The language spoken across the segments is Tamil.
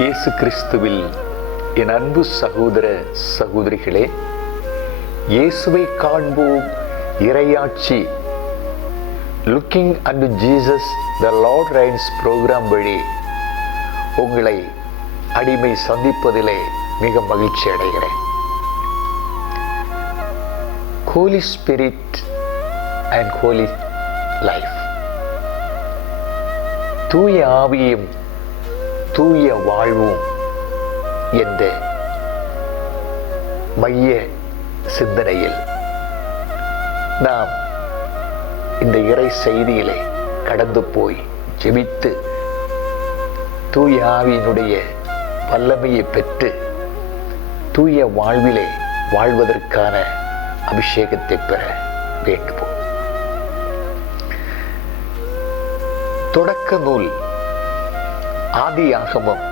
இயேசு கிறிஸ்துவில் என் அன்பு சகோதர சகோதரிகளே, இயேசுவை காண்போம் இறையாட்சி looking and Jesus the Lord reigns programme வழி உங்களை அடிமை சந்திப்பதிலே மிக மகிழ்ச்சி அடைகிறேன். Holy Spirit and holy life, தூய ஆவியும் தூய வாழ்வும் என்ற மைய சிந்தனையில் நாம் இந்த இறை செய்தியிலே கடந்து போய் ஜெபித்து தூய ஆவியினுடைய வல்லமையை பெற்று தூய வாழ்விலே வாழ்வதற்கான அபிஷேகத்தை பெற வேண்டுவோம். தொடக்க நூல் ஆதியாகமம்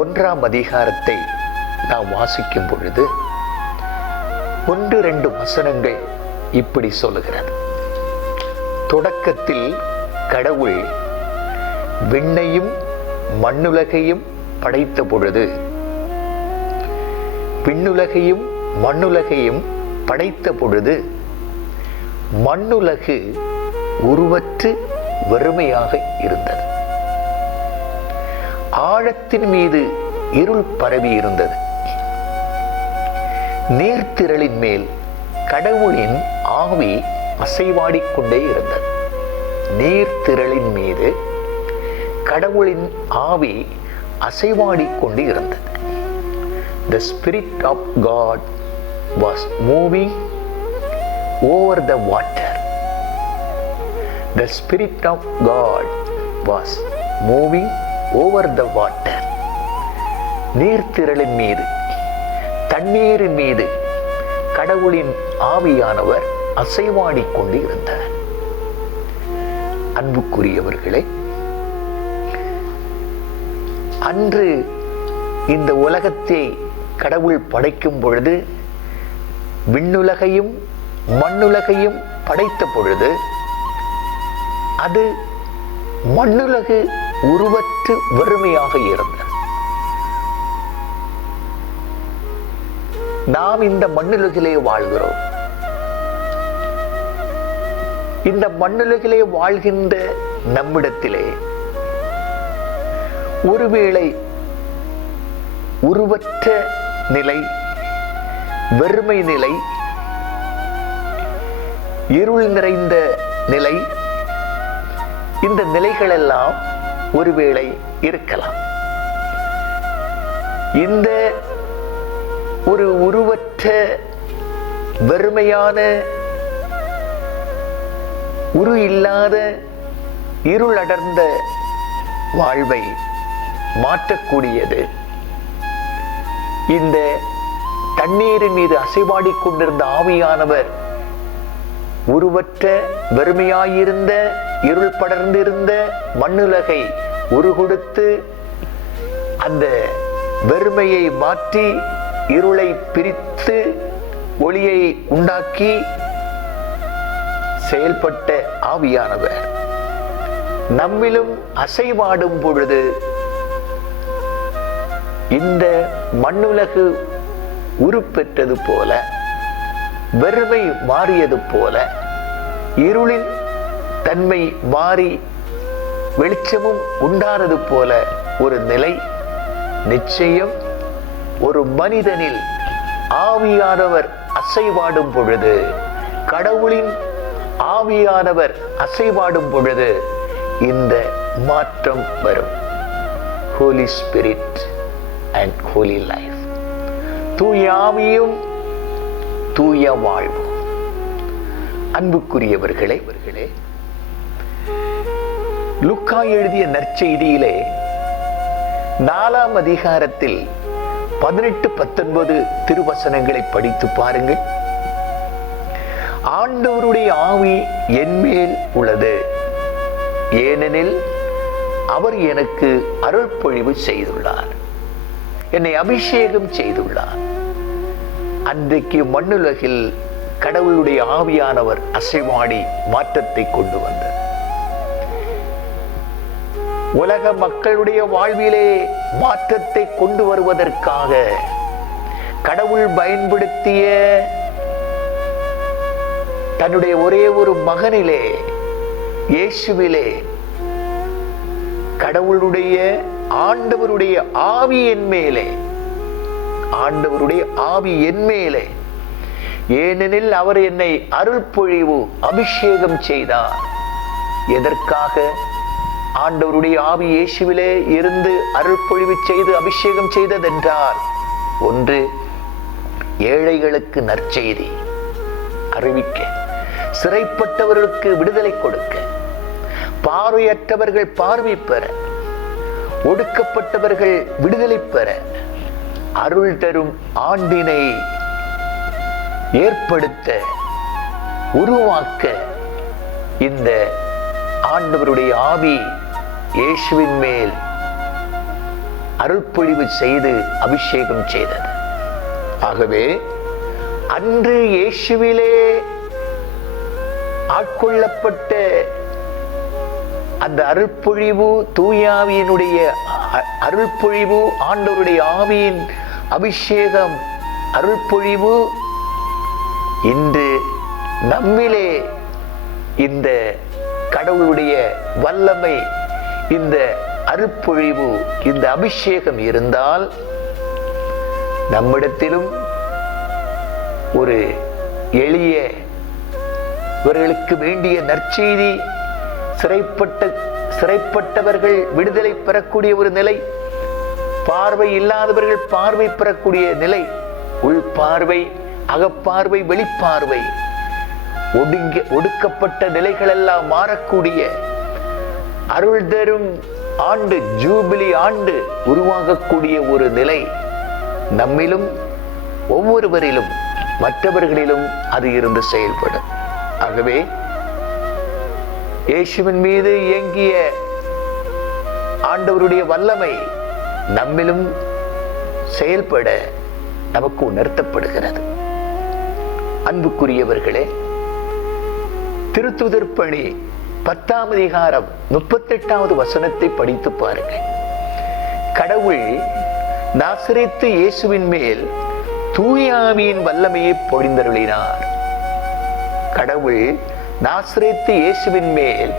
1ஆம் அதிகாரத்தை நாம் வாசிக்கும் பொழுது 1-2 வசனங்கள் இப்படி சொல்லுகிறது. தொடக்கத்தில் கடவுள் விண்ணையும் மண்ணுலகையும் படைத்த பொழுது, விண்ணுலகையும் மண்ணுலகையும் படைத்த பொழுது மண்ணுலகு உருவற்று வெறுமையாக இருந்தது. ஆழத்தின் மீது இருள் பரவி இருந்தது. நீர்த்திரளின் மேல் கடவுளின் ஆவி அசைவாடிக்கொண்டே இருந்தது. நீர்த்திரளின் மீது கடவுளின் ஆவி அசைவாடிக்கொண்டு இருந்தது. The Spirit of God was moving over the water. The Spirit of God was moving over the water. நீர்த்திரளின் மீது, தண்ணீரின் மீது கடவுளின் ஆவியானவர் அசைவாடிக்கொண்டு இருந்தார். அன்புக்குரியவர்களே, அன்று இந்த உலகத்தை கடவுள் படைக்கும் பொழுது, விண்ணுலகையும் மண்ணுலகையும் படைத்த பொழுது, அது மண்ணுலகு உருவற்று வெறுமையாக இருந்தது. நாம் இந்த மண்ணுலகிலே வாழ்கிறோம். இந்த மண்ணுலகிலே வாழ்கின்ற நம்மிடத்திலே ஒருவேளை உருவற்ற நிலை, வெறுமை நிலை, இருள் நிறைந்த நிலை, இந்த நிலைகளெல்லாம் ஒருவேளை இருக்கலாம். இந்த ஒரு உருவற்ற வெறுமையான, உரு இல்லாத, இருள் அடர்ந்த வாழ்வை மாற்றக்கூடியது இந்த தண்ணீரின் மீது அசைவாடிக் கொண்டிருந்த ஆவியானவர் உருவற்ற வெறுமையாயிருந்த, இருள் படர்ந்திருந்த மண்ணுலகை உருகொடுத்து அந்த வெறுமையை மாற்றி இருளை பிரித்து ஒளியை உண்டாக்கி செயல்பட்ட ஆவியானவர் நம்மிலும் அசைவாடும் பொழுது இந்த மண்ணுலகு உருப்பெற்றது போல, வெறுமை மாறியது போல, இருளின் தன்மை மாறி வெளிச்சமும் உண்டானது போல ஒரு நிலை நிச்சயம் ஒரு மனிதனில் ஆவியானவர் அசைவாடும் பொழுது, கடவுளின் ஆவியானவர் அசைவாடும் பொழுது இந்த மாற்றம் வரும். Holy Spirit and holy life, தூய ஆவியும் தூய வாழ்வும். அன்புக்குரியவர்களே, லூக்கா எழுதிய நற்செய்தியிலே 4ஆம் அதிகாரத்தில் 18-19 திருவசனங்களை படித்து பாருங்கள். ஆண்டவருடைய ஆவி என்மேல் உள்ளது, ஏனெனில் அவர் எனக்கு அருள்பொழிவு செய்துள்ளார், என்னை அபிஷேகம் செய்துள்ளார். அன்றைக்கு மண்ணுலகில் கடவுளுடைய ஆவியானவர் அசைவாடி மாற்றத்தை கொண்டு வந்தார். உலக மக்களுடைய வாழ்விலே மாற்றத்தை கொண்டு வருவதற்காக கடவுள் பயன்படுத்திய தன்னுடைய ஒரே ஒரு மகனிலே, இயேசுவிலே, கடவுளுடைய ஆண்டவருடைய ஆவி என் மேலே, ஆண்டவருடைய ஆவி என் மேலே, ஏனெனில் அவர் என்னை அருள்பொழிவு அபிஷேகம் செய்தார். எதற்காக ஆண்டவருடைய ஆவி இயேசுவிலே இருந்து அருள்பொழிவு செய்து அபிஷேகம் செய்ததென்றால், ஒன்று, ஏழைகளுக்கு நற்செய்தி அறிவிக்க, சிறைப்பட்டவர்களுக்கு விடுதலை கொடுக்க, பார்வையற்றவர்கள் பார்வை பெற, ஒடுக்கப்பட்டவர்கள் விடுதலை பெற, அருள் தரும் ஆண்டினை ஏற்படுத்த, உருவாக்க இந்த ஆண்டவருடைய ஆவி இயேசுவின் மேல் அருள்பொழிவு செய்து அபிஷேகம் செய்தது. ஆகவே அன்று இயேசுவிலே ஆட்கொள்ளப்பட்ட அந்த அருள்பொழிவு, தூயாவியினுடைய அருள்பொழிவு, ஆண்டவருடைய ஆவியின் அபிஷேகம், அருள்பொழிவு இன்று நம்மிலே இந்த கடவுளுடைய வல்லமை, இந்த அருள்பொழிவு, இந்த அபிஷேகம் இருந்தால் நம்மிடத்திலும் ஒரு எளிய, இவர்களுக்கு வேண்டிய நற்செய்தி, சிறைப்பட்டவர்கள் விடுதலை பெறக்கூடிய ஒரு நிலை, பார்வை இல்லாதவர்கள் பார்வை பெறக்கூடிய நிலை, உள்பார்வை, அகப்பார்வை, வெளிப்பார்வை, ஒடுக்கப்பட்ட நிலைகள் எல்லாம் மாறக்கூடிய அருள் தரும் ஆண்டு, ஜூபிலி ஆண்டு உருவாகக்கூடிய ஒரு நிலை நம்மிலும், ஒவ்வொருவரிலும், மற்றவர்களிலும் அது இருந்து செயல்படும். ஆகவே இயேசுவின் மீது இயங்கிய ஆண்டவருடைய வல்லமை நம்மிலும் செயல்பட நமக்கு உணர்த்தப்படுகிறது. அன்புக்குரியவர்களே, திருத்துதர் பணி 10ஆம் அதிகாரம் 38வது வசனத்தை படித்து பாருங்கள். கடவுள் நாசரேத்து இயேசுவின் மேல் தூய ஆவியின் வல்லமையை பொழிந்தருளினார். கடவுள் நாசரேத்து இயேசுவின் மேல்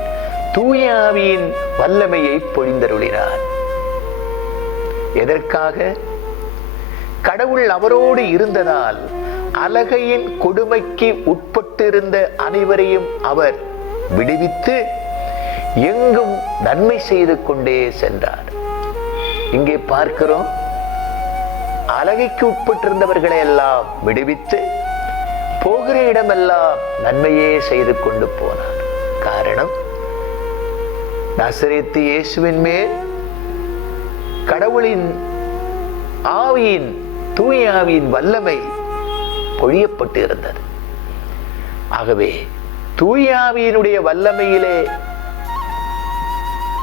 தூய ஆவியின் வல்லமையை பொழிந்தருளினார். எதற்காக? கடவுள் அவரோடு இருந்ததால் அலகையின் கொடுமைக்கு உட்பட்டிருந்த அனைவரையும் அவர் விடுவித்து எங்கும் நன்மை செய்து கொண்டே சென்றார். இங்கே பார்க்கிறோம், அலகைக்கு உட்பட்டிருந்தவர்களை எல்லாம் விடுவித்து போகிற இடமெல்லாம் நன்மையே செய்து கொண்டு போனார். காரணம், நாசரேத்து இயேசுவின் மேல் கடவுளின் ஆவியின், தூய ஆவியின் வல்லமை பொழியப்பட்டு இருந்தது. ஆகவே தூய ஆவியினுடைய வல்லமையிலே,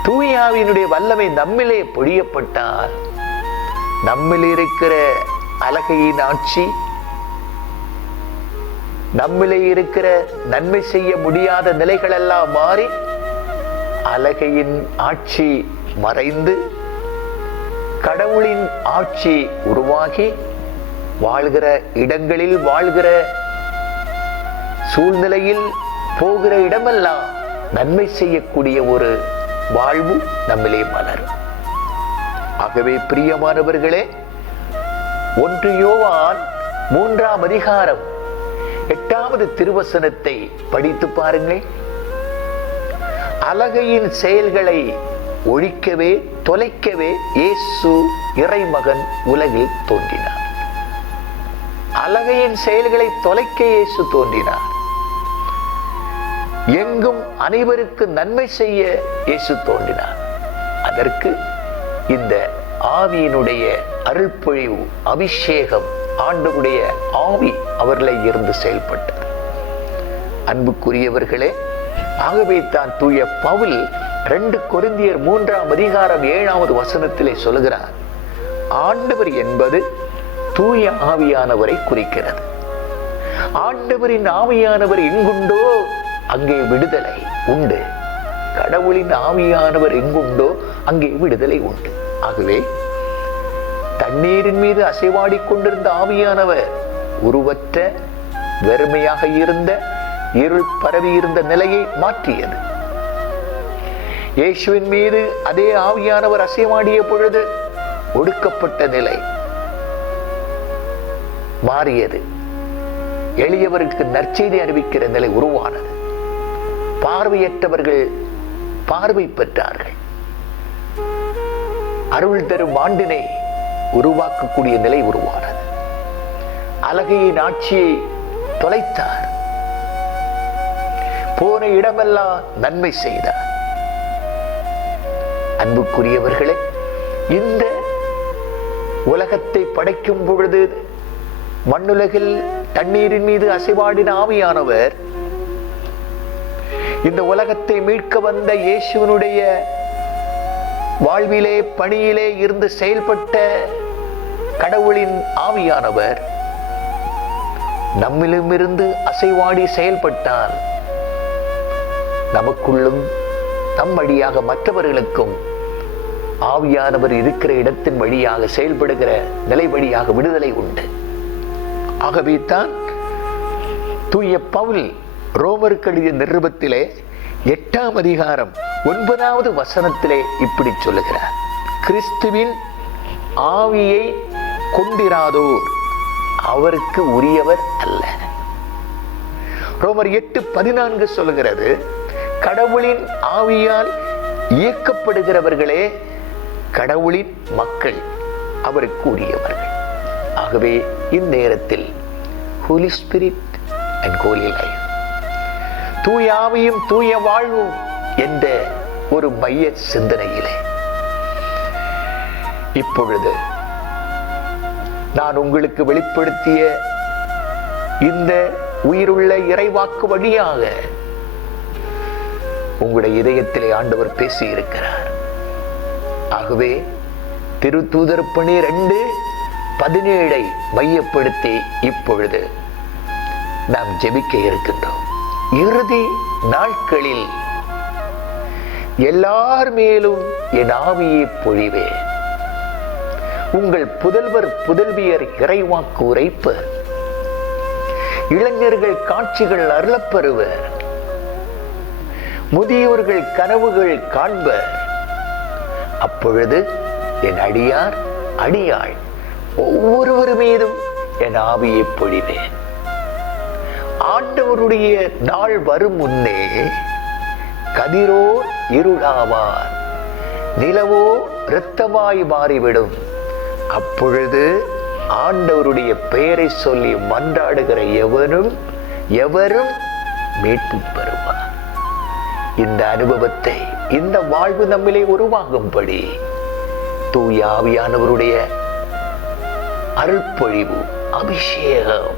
தூய ஆவியினுடைய வல்லமை நம்மிலே பொழியப்பட்டால் நம்மில் இருக்கிற அலகையின் ஆட்சி, நம்மிலே இருக்கிற நன்மை செய்ய முடியாத நிலைகள் எல்லாம் மாறி அலகையின் ஆட்சி மறைந்து கடவுளின் ஆட்சி உருவாகி வாழ்கிற இடங்களில், வாழ்கிற சூழ்நிலையில், போகிற இடமெல்லாம் நன்மை செய்யக்கூடிய ஒரு வாழ்வு நம்மிலே மலரும். ஆகவே பிரியமானவர்களே, 1 யோவான் 3ஆம் அதிகாரம் 8வது திருவசனத்தை படித்து பாருங்கள். அலகையின் செயல்களை ஒழிக்கவே, தொலைக்கவே இயேசு இறைமகன் உலகில் தோன்றினார். அலகையின் செயல்களை தொலைக்க இயேசு தோன்றினார். எங்கும் அனைவருக்கு நன்மை செய்ய இயேசு தோன்றினார். அதற்கு இந்த ஆவியினுடைய அருள்பொழிவு, அபிஷேகம், ஆண்டவருடைய ஆவி அவர்களை இருந்து செயல்பட்டது. அன்புக்குரியவர்களே, ஆகவே தான் தூய பவுல் 2 கொரிந்தியர் 3ஆம் அதிகாரம் 7வது வசனத்திலே சொல்கிறார், ஆண்டவர் என்பது தூய ஆவியானவரை குறிக்கிறது. ஆண்டவரின் ஆவியானவர் எங்குண்டோ அங்கே விடுதலை உண்டு. கடவுளின் ஆவியானவர் எங்குண்டோ அங்கே விடுதலை உண்டு. ஆகவே தண்ணீரின் மீது அசைவாடி கொண்டிருந்த ஆவியானவர் உருவற்ற வெறுமையாக இருந்த இருள் பரவி இருந்த நிலையை மாற்றியது. இயேசுவின் மீது அதே ஆவியானவர் அசைவாடிய பொழுது ஒடுக்கப்பட்ட நிலை மாறியது. எளியவருக்கு நற்செய்தி அறிவிக்கிற நிலை உருவானது. பார்வையற்றவர்கள் பார்வை பெற்றார்கள். அருள் தரும் ஆண்டினை உருவாக்கக்கூடிய நிலை உருவானது. அழகையின் ஆட்சியை தொலைத்தார். போன இடமெல்லாம் நன்மை செய்தார். அன்புக்குரியவர்களே, இந்த உலகத்தை படைக்கும் பொழுது மண்ணுலகில் தண்ணீரின் மீது அசைவாடின ஆவியானவர் இந்த உலகத்தை மீட்க வந்த இயேசுவினுடைய வாழ்விலே பணியிலே இருந்து செயல்பட்ட கடவுளின் ஆவியானவர் நம்மிலும் இருந்து அசைவாடி செயல்பட்டால் நமக்குள்ளும் நம் வழியாக மற்றவர்களுக்கும் ஆவியானவர் இருக்கிற இடத்தின் வழியாக செயல்படுகிற நிலை வழியாக விடுதலை உண்டு. ஆகவே தான் தூய பவுல் ரோமருக்கு எழுதிய நிருபத்திலே 8ஆம் அதிகாரம் 9வது வசனத்திலே இப்படி சொல்லுகிறார்: கிறிஸ்துவின் ஆவியை கொண்டிராதோர் அவருக்கு உரியவர் அல்ல. ரோமர் 8:14 சொல்லுகிறது, கடவுளின் ஆவியால் இயக்கப்படுகிறவர்களே கடவுளின் மக்கள், அவருக்கு உரியவர்கள். ஆகவே இந்நேரத்தில் Holy Spirit and holy life, தூய ஆவியும் தூய வாழ்வும் என்ற ஒரு மைய சிந்தனையிலே இப்பொழுது நான் உங்களுக்கு வெளிப்படுத்திய இந்த உயிருள்ள இறைவாக்கு வழியாக உங்களுடைய இதயத்திலே ஆண்டவர் பேசி இருக்கிறார். ஆகவே திருத்தூதர் பணி 2:17 மையப்படுத்தி இப்பொழுது நாம் ஜெபிக்க இருக்கின்றோம். இறுதி நாட்களில் எல்லார் மேலும் என் ஆவியை பொழிவேன். உங்கள் புதல்வர் புதல்வியர் இறைவாக்கு உரைப்பர். இளைஞர்கள் காட்சிகள் அருளப்பெறுவர். முதியோர்கள் கனவுகள் காண்பர். அப்பொழுது என் அடியார் அடியாள் ஒவ்வொருவர் மீதும் என் ஆவியை பொழிவேன். ஆண்டவருடைய நாள் வரும் முன்னே கதிரோ இருளாவார், நிலவோ இரத்தமாய் மாறிவிடும். அப்பொழுது ஆண்டவருடைய பெயரை சொல்லி மன்றாடுகிற எவரும் மீட்பு பெறுவார். இந்த அனுபவத்தை, இந்த வாழ்வு நம்மிலே உருவாகும்படி தூய ஆவியானவருடைய அருள்பொழிவு, அபிஷேகம்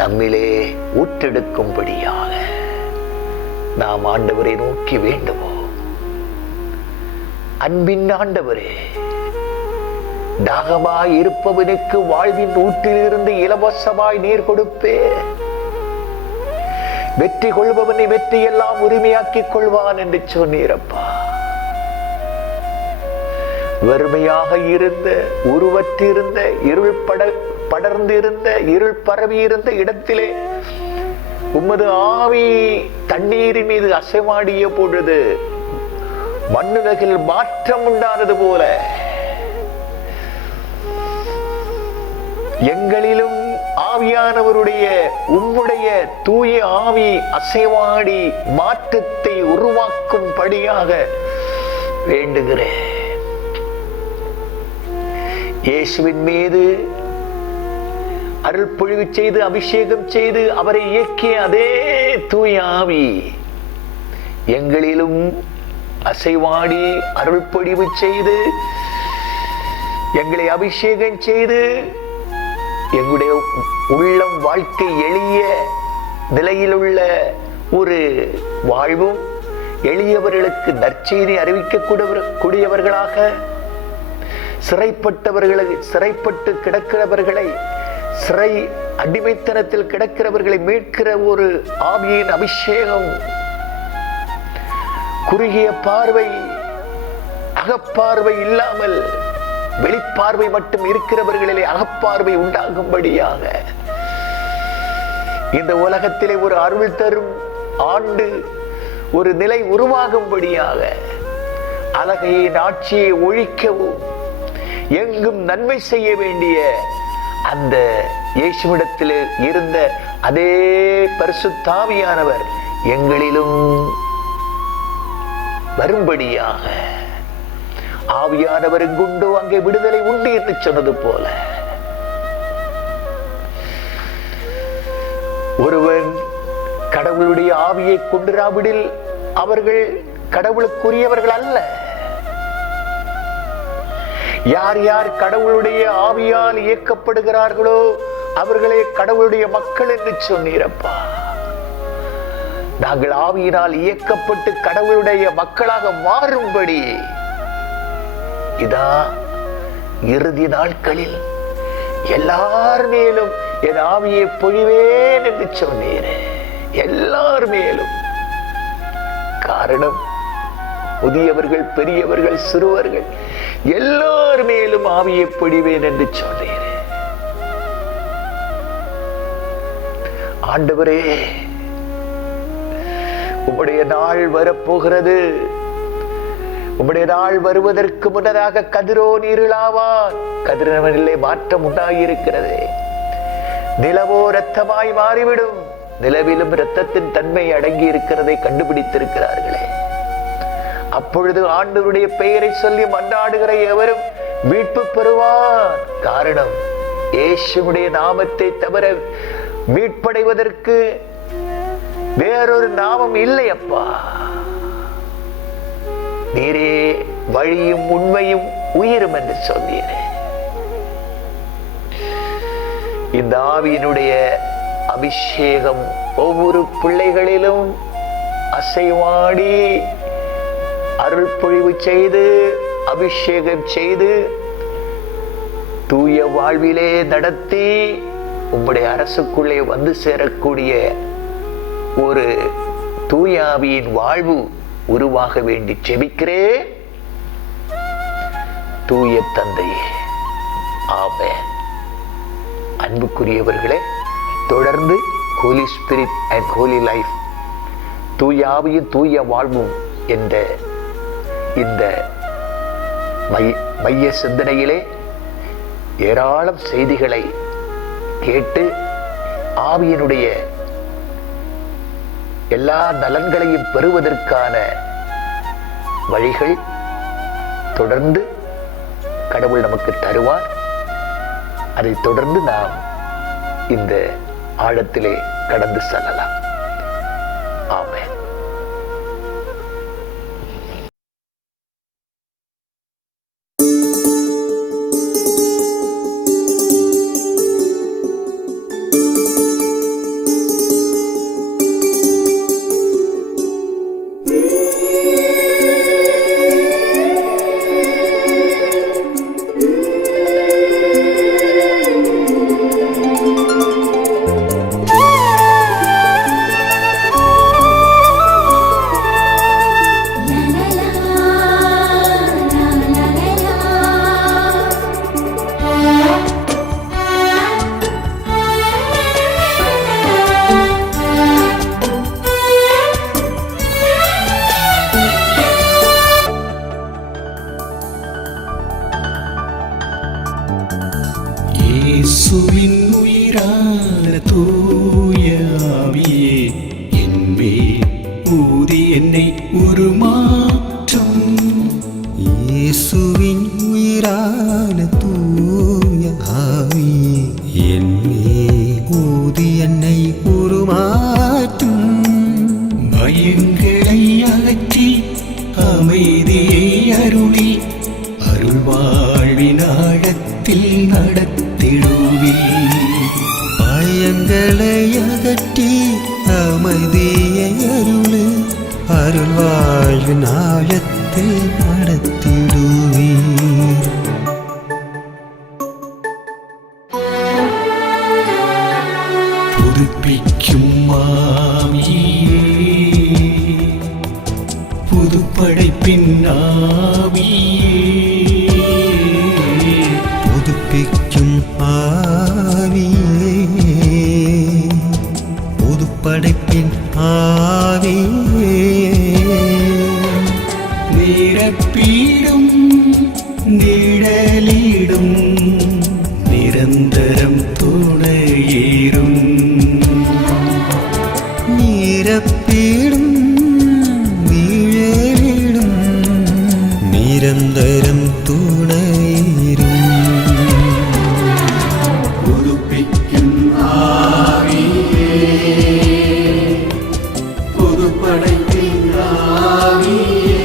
நம்மிலே ஊற்றெடுக்கும்படியாக நாம் ஆண்டவரை நோக்கி வேண்டுவோம். அன்பின் ஆண்டவரே, தாகமாய் இருப்பவனுக்கு வாழ்வின் ஊற்றிலிருந்து இலவசமாய் நீர் கொடுப்பே. வெற்றி கொள்பவனை வெற்றியெல்லாம் உரிமையாக்கிக் கொள்வான் என்று சொன்னீரப்பா. வறுமையாக இருந்த, உருவற்றிருந்த, இருள் படர்ந்திருந்த, இருள் பரவி இருந்த இடத்திலே உமது ஆவி தண்ணீரின் மீது அசைவாடிய பொழுது மண்ணுலகில் மாற்றம் உண்டானது போல எங்களிலும் ஆவியானவருடைய உம்முடைய தூய ஆவி அசைவாடி மாற்றத்தை உருவாக்கும்படியாக வேண்டுகிறேன். இயேசுவின் மீது அருள் பொழிவு செய்து அபிஷேகம் செய்து அவரை இயக்கிய அதே தூய ஆவி எங்களிலும் அசைவாடி அருள் பொழிவு செய்து எங்களை அபிஷேகம் செய்து எங்களுடைய உள்ளம் வாழ்க்கை எளிய நிலையில் உள்ள ஒரு வாழ்வும், எளியவர்களுக்கு நற்செய்தி அறிவிக்கக்கூடியவர்களாக, சிறைப்பட்டு கிடக்கிறவர்களை, சிறை அடிமைத்தனத்தில் கிடக்கிறவர்களை மீட்கிற ஒரு ஆவியின் அபிஷேகம் குறுகிய பார்வை, அகப்பார்வை இல்லாமல் வெளிப்பார்வை மட்டும் இருக்கிறவர்களிலே அகப்பார்வை உண்டாகும்படியாக இந்த உலகத்திலே ஒரு அருள் தரும் ஆண்டு, ஒரு நிலை உருவாகும்படியாக அழகையின் ஆட்சியை ஒழிக்கவும் எங்கும் நன்மை செய்ய வேண்டிய அந்த இயேசுவிடத்தில் இருந்த அதே பரிசுத்த ஆவியானவர் எங்களிலும் வரும்படியாக, ஆவியானவர் எங்குண்டோ அங்கே விடுதலை உண்டு என்று சொன்னது போல, ஒருவன் கடவுளுடைய ஆவியை கொண்டிராவிடில் அவர்கள் கடவுளுக்குரியவர்கள் அல்ல. யார் யார் கடவுளுடைய ஆவியால் இயக்கப்படுகிறார்களோ அவர்களே கடவுளுடைய மக்கள் என்று சொன்னீரப்பா. நாங்கள் ஆவியினால் இயக்கப்பட்டு கடவுளுடைய மக்களாக மாறும்படி இதா இறுதி நாட்களில் எல்லார் மேலும் என் ஆவியை பொழிவேன் என்று சொன்னீரே. எல்லார் மேலும். காரணம், முதியவர்கள், பெரியவர்கள், சிறுவர்கள் எல்லார் மேலும் ஆவியை பொழிவேன் என்று சொன்னீரே. ஆண்டவரே, உம்முடைய நாள் வரப்போகிறது. உம்முடைய நாள் வருவதற்கு முன்னதாக கதிரோன் இருளாவான். கதிரவனிலே மாற்றம் உண்டாகியிருக்கிறது. நிலவோ இரத்தமாய் மாறிவிடும். நிலவிலும் இரத்தத்தின் தன்மை அடங்கி இருக்கிறதை கண்டுபிடித்திருக்கிறார்களே. அப்பொழுது ஆண்டவருடைய பெயரை சொல்லி மன்றாடுகிற எவரும் மீட்பு பெறுவார். காரணம், இயேசுவுடைய நாமத்தை தவிர மீட்படைவதற்கு வேறொரு நாமம் இல்லை அப்பா. நீரே வழியும் உண்மையும் உயிரும் என்று சொன்னீரே. இந்த ஆவியினுடைய அபிஷேகம் ஒவ்வொரு பிள்ளைகளிலும் அசைவாடி அருள் பொழிவு செய்து அபிஷேகம் செய்து தூய வாழ்விலே நடத்தி உம்முடைய அரசுக்குள்ளே வந்து சேரக்கூடிய ஒரு தூய ஆவியின் வாழ்வு உருவாக வேண்டி ஜெபிக்கிறேன். தூய தந்தையே, ஆமென். அன்புக்குரியவர்களே, தொடர்ந்து Holy Spirit and holy life, தூய ஆவியும் தூய வாழ்வும் என்ற இந்த மைய சிந்தனையிலே ஏராளம் செய்திகளை கேட்டு ஆவியினுடைய எல்லா நலன்களையும் பெறுவதற்கான வழிகள் தொடர்ந்து கடவுள் நமக்கு தருவார். அதை தொடர்ந்து நாம் இந்த ஆழத்திலே கடந்து செல்லலாம். ஆமென். இயேசுவின் உயிரான தூய ஆவியே, என்மேல் ஊதி என்னை உருமாற்றும். இயேசுவின் உயிரான தூய ஆவியே, என்மேல் ஊதி என்னை உருமாற்றும். பயங்களை அகற்றி அமைதியை அருளி அருள் வாழ்வின் ஆழத்தில் நடத்திடுவீர். பயங்களை அகற்றி அமைதியை அருளு அருள் வாழ்வின் ஆழத்தில் நடத்திடுவீர். புதுப்பிக்கும் ஆவியே, புதுப்படைப்பின் ஆவியே, புதுப்பிக்கும் ஆவியே, புதுப்படைப்பின் ஆவியே, நிரப்பீடும் நிழலிடும் நிரந்தரம் துணையேறும், நிரப்பீடும் நிழலிடும் நிரந்தரம் துணையேறும், புதுப்பிக்கும் ஆவியே, புதுப்படைப்பின் ஆவியே,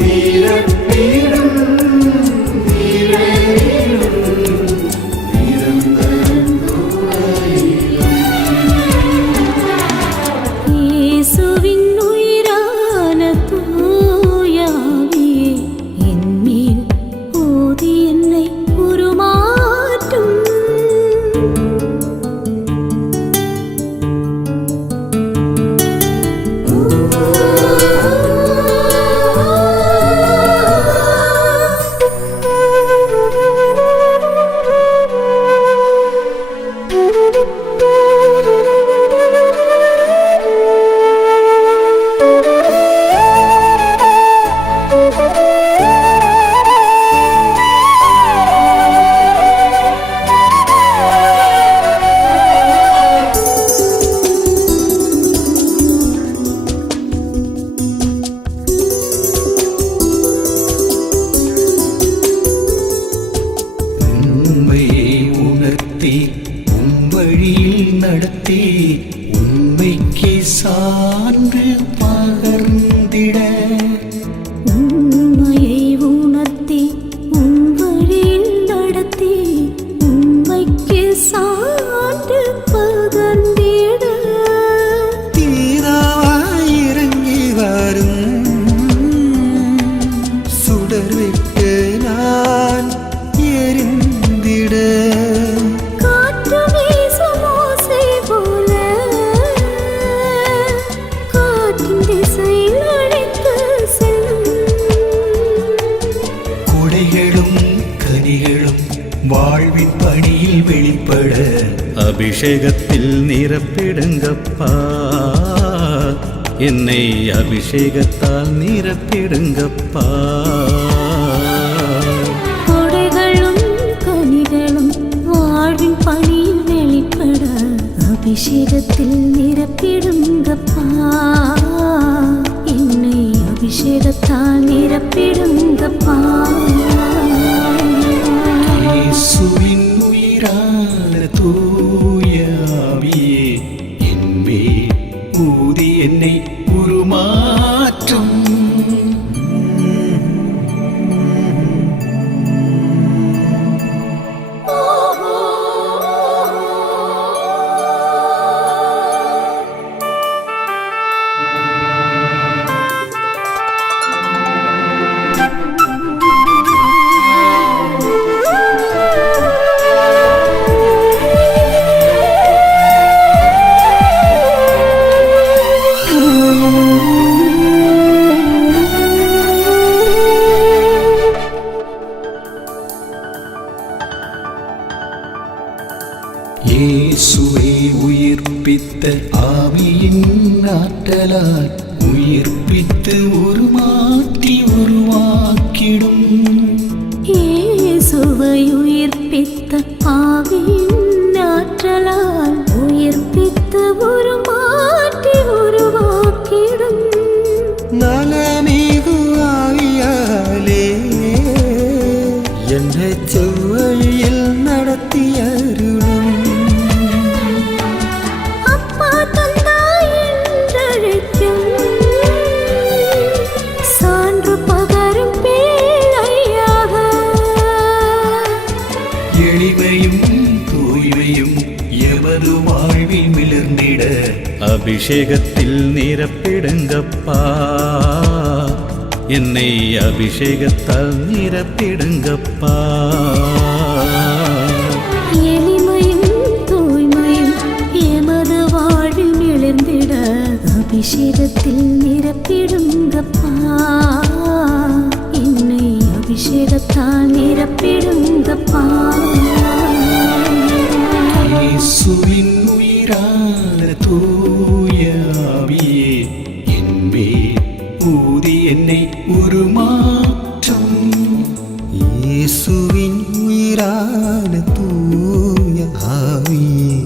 நிரப்பீடும் நிழலிடும் நிரந்தரம் துணையேறும். இயேசுவின் உயிரான தூய ஆவியே, என்மேல் ஊதி என்னை உருமாற்றும். உண்மையை உணர்த்தி உன் வழியில் நடத்தி உண்மைக்கு சான்று பகர்ந்திட, உண்மையை உணர்த்தி உன் வழியில் நடத்தி உண்மைக்கு சான்று பகர்ந்திட, தீராவாய் இறங்கி வரும் சுடர்விட்டு நான் எரிந்திட, காற்று வீசும் ஓசை போல காற்றின் திசையில் அழைத்து செல்லும். கொடைகளும் கனிகளும் வாழ்வின் பணியில் வெளிப்பட, அபிஷேகத்தில் நிரப்பிடுங்கப்பா, என்னை அபிஷேகத்தால் நிரப்பிடுங்கப்பா. கொடைகளும் கனிகளும் வாழ்வின் பணியில் வெளிப்பட, அபிஷேகத்தில் நிரப்பிடுங்கப்பா, என்னை அபிஷேகத்தால் நிரப்பிடுங்கப்பா. இயேசுவின் உயிரான தூய ஆவியே, என்மேல் ஊதி என்னை உருமாற்றும். இயேசுவை உயிர்ப்பித்த ஆவியின் ஆற்றலால் உயிர்ப்பித்து உருமாற்றி உருவாக்கிடும், இயேசுவை உயிர்ப்பித்த ஆவியின் ஆற்றலால் உயிர்ப்பித்து உருமாற்றி உருவாக்கிடும். நலமிகு ஆவியாலே என்னை செவ்வழியில் நடத்தி அருளும், அப்பா தந்தாய் என்றழைக்கும் சான்று பகரும் பிள்ளையாக, எளிமையும் தூய்மையும் எமது வாழ்வில் மிளர்ந்திட, அபிஷேகத்தில் நிரப்பிடுங்கப்பா, என்னை அபிஷேகத்தால் நிரப்பிடுங்கப்பா. எளிமையும் தூய்மையும் எமது வாழ்வில் மிளர்ந்திட, அபிஷேகத்தில் நிரப்பிடுங்கப்பா, என்னை அபிஷேகத்தால் நிரப்பிடுங்கப்பா. இயேசுவின் உயிரான தூய ஆவியே என்மேல் ஊதி என்னை உருமாற்றும். இயேசுவின் உயிரான தூய ஆவியே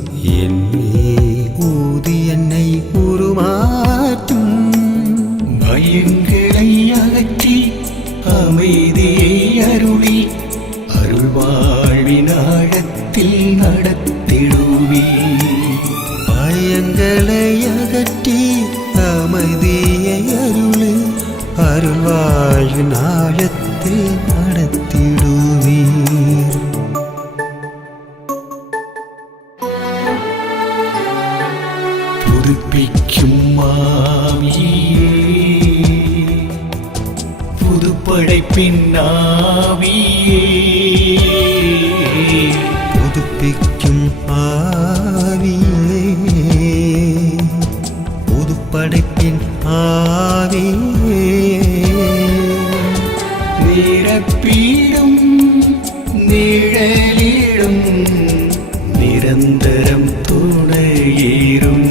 என்மேல் ஊதி என்னை உருமாற்றும். பயங்களை அகற்றி அமைதியை அருளி அருள்வாழ்வின் ஆழத்தில் நடத்திடுவே. பயங்களை அகற்றி அமைதியை அருளு அருள்வாழ்வு நாளத்தில் நடத்திடுவீர். புதுப்பிக்கும் ஆவியே, புது படைப்பின் ஆவியே, புதுப்பிக்கும் ஆவியே, புதுப்படைப்பின் ஆவியே, நிரப்பீடும் நிழலிடும் நிரந்தரம் துணையேறும்.